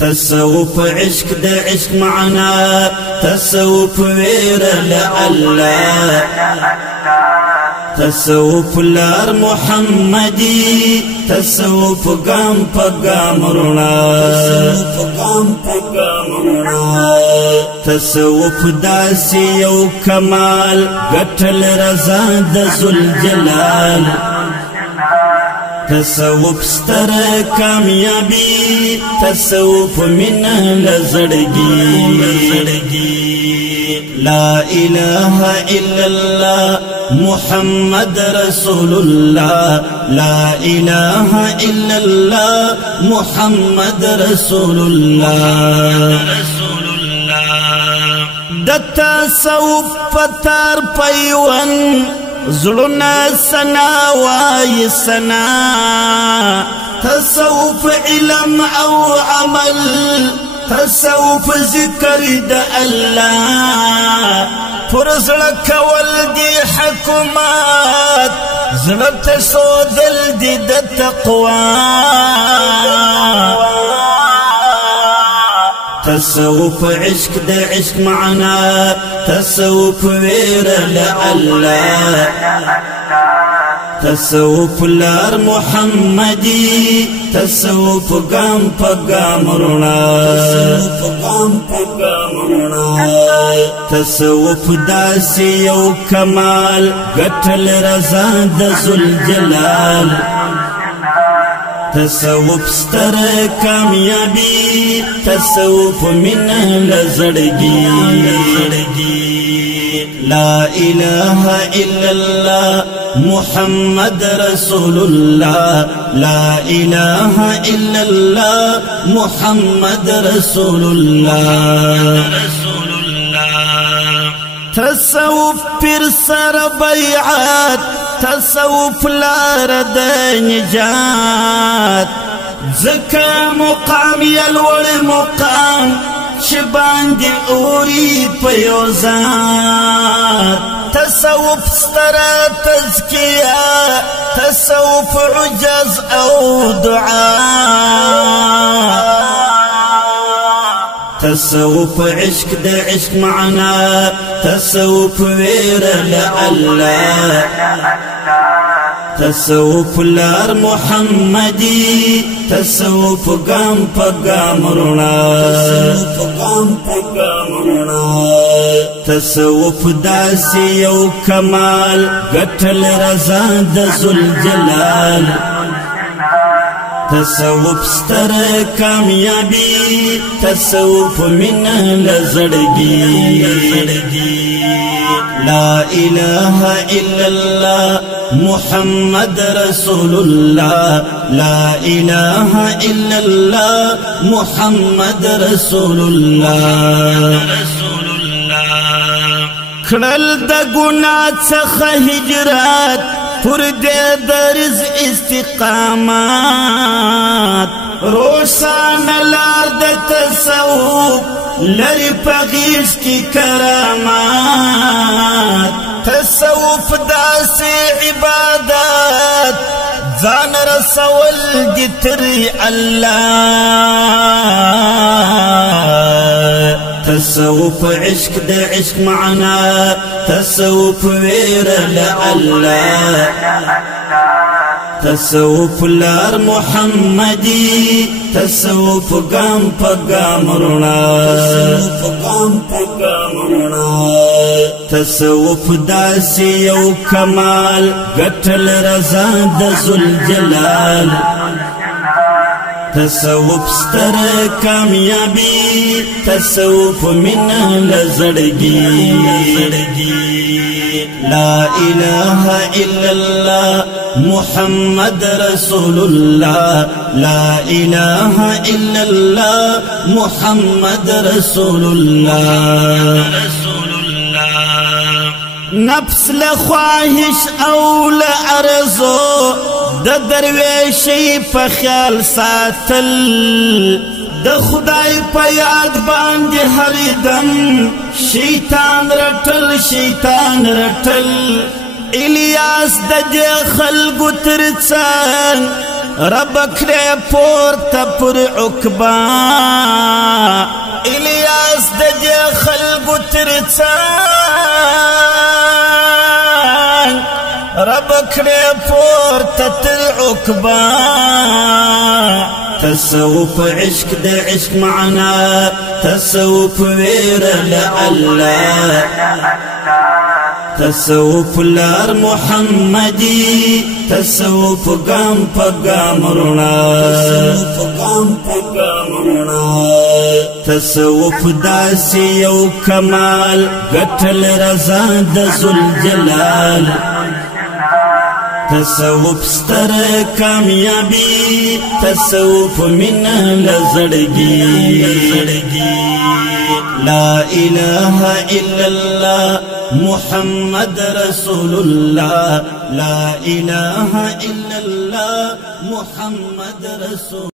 تصوف عشق دا عشق معنا تصوف وير لله تصوف لار محمدي تصوف قام پقام رنا تصوف داسي او كمال قتل رضا ذو الجلال تصوف ستر کامیابی تصوف من لزړګي لا اله الا الله محمد رسول الله لا اله الا الله محمد رسول الله د تصوف پتر پیون زړونه سنا وای سنا تصوف علم او عمل تصوف ذکر د الله فرزړه کول دی حکومت زړه ته سودل دی د تقوا تصوف عشق دا عشق معنا تصوف وير لله تصوف لار محمدي تصوف قام پقام رنا تصوف داسي او كمال قتل رضا ذو الجلال تصوف ستر کامیابی تصوف من لزړګي لا اله الا الله محمد رسول الله لا اله الا الله محمد رسول الله تصوف پر سر بیعات تصوف لار د نجات زکا مقام یلوړ مقام شباندې اوري پیوزات تصوف سترا تزکیه تصوف عجز او دعاء تصوف عشق دا عشق معنا تصوف وير لله تصوف لار محمدي تصوف قام پقام رنا تصوف داسي او كمال قتل رضا ذو الجلال تصوف ستر کامیابی تصوف من لزړګي لا اله الا الله محمد رسول الله لا اله الا الله محمد رسول الله کړل د ګناه څخه هجرت پر دې درز استقامت روشان لار د تصوف لری پغیش کی کرامات تصوف داسې عبادت ځان رسول دي تر الله تصوف عشق دا عشق معنا تصوف وير لله تصوف لار محمدي تصوف قام پقام رنا تصوف داسي او كمال قتل رضا ذو الجلال تصوف ستر کامیابی تصوف من لزړګي لا اله الا الله محمد رسول الله لا اله الا الله محمد رسول الله نفس لخواهش او لارزو د درویشی په خیال ساتل د خدای په یاد باندې هر دم شیطان رټل الیاس د خلکو ترڅنګ رب کړې پورته پر عقبا الیاس د دې خلکو ترڅنګ رب کړې پورته تر عقبا تصوف عشق د عشق معنا تصوف وير لله تصوف لار محمدي تصوف قام پقام رنا تصوف داسي يو كمال قتل رضا د ذو الجلال تصوف ستر کامیابی تصوف من لزړګي لا اله الا الله محمد رسول الله لا اله الا الله محمد رسول